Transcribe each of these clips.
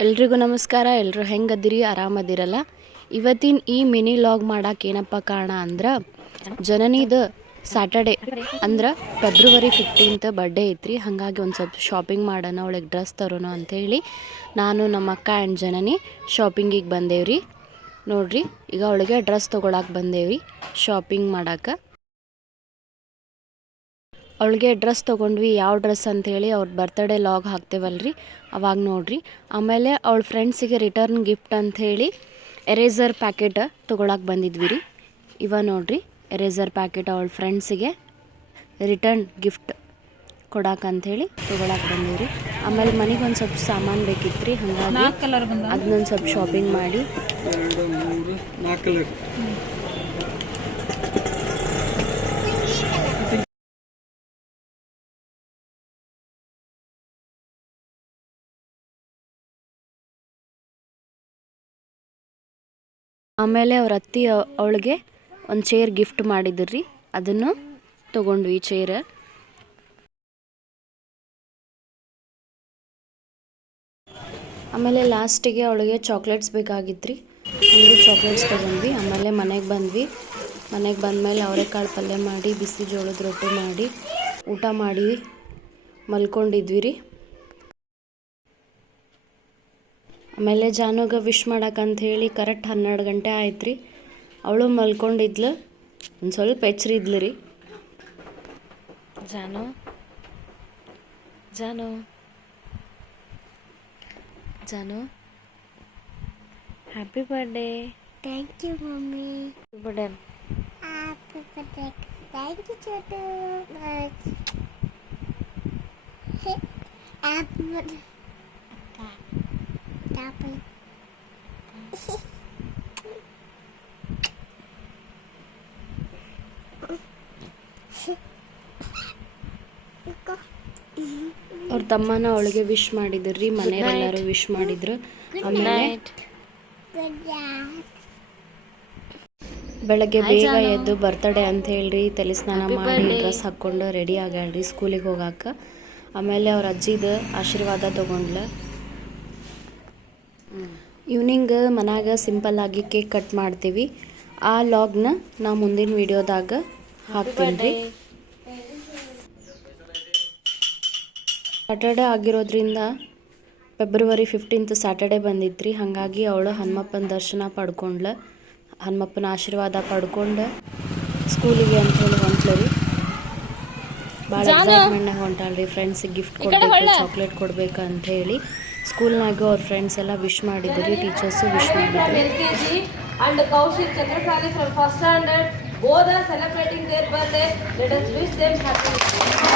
ಎಲ್ರಿಗೂ ನಮಸ್ಕಾರ ಎಲ್ಲರೂ ಹೆಂಗದಿರಿ, ಆರಾಮದಿರಲ್ಲ? ಇವತ್ತಿನ ಈ ಮಿನಿ ಲಾಗ್ ಮಾಡಕ್ಕೆ ಏನಪ್ಪ ಕಾರಣ ಅಂದ್ರೆ, ಜನನಿದು ಸ್ಯಾಟರ್ಡೆ ಅಂದ್ರೆ ಫೆಬ್ರವರಿ ಫಿಫ್ಟೀನ್ತ್ ಬರ್ಡೇ ಐತ್ರಿ. ಹಾಗಾಗಿ ಒಂದು ಸ್ವಲ್ಪ ಶಾಪಿಂಗ್ ಮಾಡೋಣ ಅವಳಿಗೆ ಡ್ರೆಸ್ ತರೋಣ ಅಂಥೇಳಿ ನಾನು ನಮ್ಮ ಅಕ್ಕ ಆ್ಯಂಡ್ ಜನನಿ ಶಾಪಿಂಗಿಗೆ ಬಂದೇವ್ರಿ. ನೋಡ್ರಿ, ಈಗ ಅವಳಿಗೆ ಡ್ರೆಸ್ ತೊಗೊಳಕ್ಕೆ ಬಂದೇವ್ರಿ ಶಾಪಿಂಗ್ ಮಾಡಕ್ಕೆ ಅವಳಿಗೆ ಡ್ರೆಸ್ ತೊಗೊಂಡ್ವಿ ಯಾವ ಡ್ರೆಸ್ ಅಂಥೇಳಿ ಅವ್ರ ಬರ್ತ್ಡೇ ಲಾಗ್ ಹಾಕ್ತೇವಲ್ರಿ. ಅವಾಗ ನೋಡ್ರಿ. ಆಮೇಲೆ ಅವಳ ಫ್ರೆಂಡ್ಸಿಗೆ ರಿಟರ್ನ್ ಗಿಫ್ಟ್ ಅಂಥೇಳಿ ಎರೇಸರ್ ಪ್ಯಾಕೆಟ್ ತೊಗೊಳಕ್ಕೆ ಬಂದಿದ್ವಿ ರೀ ಇವ ನೋಡ್ರಿ ಎರೇಸರ್ ಪ್ಯಾಕೆಟ್ ಅವಳ ಫ್ರೆಂಡ್ಸಿಗೆ ರಿಟರ್ನ್ ಗಿಫ್ಟ್ ಕೊಡಾಕ ಅಂಥೇಳಿ ತೊಗೊಳಕ್ಕೆ ಬಂದೀವಿ ಆಮೇಲೆ ಮನೆಗೆ ಒಂದು ಸ್ವಲ್ಪ ಸಾಮಾನು ಬೇಕಿತ್ತು ರೀ ಹಾಗಾಗಿ ಕಲರ್ ಬಂದ ಅದನ್ನೊಂದು ಸ್ವಲ್ಪ ಶಾಪಿಂಗ್ ಮಾಡಿ. ಆಮೇಲೆ ಅವ್ರ ಅತ್ತಿ ಅವಳಿಗೆ ಒಂದು ಚೇರ್ ಗಿಫ್ಟ್ ಮಾಡಿದ್ರು. ರೀ ಅದನ್ನು ತೊಗೊಂಡ್ವಿ ಚೇರ್ ಆಮೇಲೆ ಲಾಸ್ಟಿಗೆ ಅವಳಿಗೆ ಚಾಕ್ಲೇಟ್ಸ್ ಬೇಕಾಗಿತ್ತು ರೀ ಹಂಗೂ ಚಾಕ್ಲೇಟ್ಸ್ ತೊಗೊಂಡ್ವಿ. ಆಮೇಲೆ ಮನೆಗೆ ಬಂದ್ವಿ. ಮನೆಗೆ ಬಂದಮೇಲೆ ಅವರೆಕಾಳು ಪಲ್ಯ ಮಾಡಿ, ಬಿಸಿ ಜೋಳದ ರೊಟ್ಟಿ ಮಾಡಿ, ಊಟ ಮಾಡಿ ಮಲ್ಕೊಂಡಿದ್ವಿ ರೀ ಆಮೇಲೆ ಜಾನುಗೆ ವಿಶ್ ಅಂತ ಹೇಳಿ ಕರೆಕ್ಟ್ ಹನ್ನೆರಡು ಗಂಟೆ ಆಯ್ತು ರೀ ಅವಳು ಮಲ್ಕೊಂಡಿದ್ಲು. ಒಂದು ಸ್ವಲ್ಪ ಎಚ್ಚರಿದ್ಲು ರೀ. Janu Janu Janu. Happy birthday thank you mummy. Birthday Happy birthday. Thank you, Chotu. Much. Happy birthday. Happy. ಅವ್ರ ತಮ್ಮನ ಅವಳಿಗೆ ವಿಶ್ ಮಾಡಿದ್ರು ರೀ ಮನೆಯವರೆಲ್ಲರೂ ವಿಶ್ ಮಾಡಿದ್ರು. ಆಮೇಲೆ. ಬೆಳಗ್ಗೆ ಬೇಗ ಎದ್ದು ಬರ್ತಡೇ ಅಂತ ಹೇಳ್ರಿ ತಲೆ ಸ್ನಾನ ಮಾಡಿ ಡ್ರೆಸ್ ಹಾಕೊಂಡು ರೆಡಿ ಆಗ್ಯಾಳ್ರಿ ಸ್ಕೂಲಿಗೆ ಹೋಗಾಕ. ಆಮೇಲೆ ಅವ್ರ ಅಜ್ಜಿದ ಆಶೀರ್ವಾದ ತಗೊಂಡ್ಲ. ಈವ್ನಿಂಗ್ ಮನ್ಯಾಗ ಸಿಂಪಲ್ ಆಗಿ ಕೇಕ್ ಕಟ್ ಮಾಡ್ತೀವಿ. ಆ ಲಾಗ್ನ ನಾ ಮುಂದಿನ ವಿಡಿಯೋದಾಗ ಹಾಕ್ತೀನಿ. ರೀ ಸ್ಯಾಟರ್ಡೆ ಆಗಿರೋದ್ರಿಂದ ಫೆಬ್ರವರಿ ಫಿಫ್ಟೀನ್ತ್ ಸ್ಯಾಟರ್ಡೆ ಬಂದಿತ್ತು ರೀ ಹಾಗಾಗಿ ಅವಳು ಹನುಮಪ್ಪನ ದರ್ಶನ ಪಡ್ಕೊಂಡ್ಲ ಹನುಮಪ್ಪನ ಆಶೀರ್ವಾದ ಪಡ್ಕೊಂಡು ಸ್ಕೂಲಿಗೆ ಅಂತ ಹೇಳಿ ಹೊಂಟ್ಲು ರೀ. ಭಾಳ ಎಕ್ಸೈಟ್ಮೆಂಟ್ನಾಗ ಹೊಂಟಾಳ್ರಿ ಫ್ರೆಂಡ್ಸಿಗೆ ಗಿಫ್ಟ್ ಕೊಡಬೇಕು ಚಾಕ್ಲೇಟ್ ಕೊಡ್ಬೇಕು ಅಂತ ಹೇಳಿ ಸ್ಕೂಲ್ನಾಗೂ ಅವ್ರ ಫ್ರೆಂಡ್ಸ್ ಎಲ್ಲ ವಿಶ್ ಮಾಡಿದ್ರು ಟೀಚರ್ಸು ವಿಶ್ ಮಾಡಿದ್ರು and Kaushik from first standard. Both are celebrating their birthday. Let us wish them happy.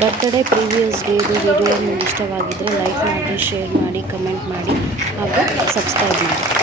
Birthday previous ಡೇದು video ನಿಮ್ಗೆ ಇಷ್ಟವಾಗಿದ್ದರೆ ಲೈಕ್ ಮಾಡಿ, ಶೇರ್ ಮಾಡಿ, ಕಮೆಂಟ್ ಮಾಡಿ ಹಾಗೂ ಸಬ್ಸ್ಕ್ರೈಬ್ ಮಾಡಿ.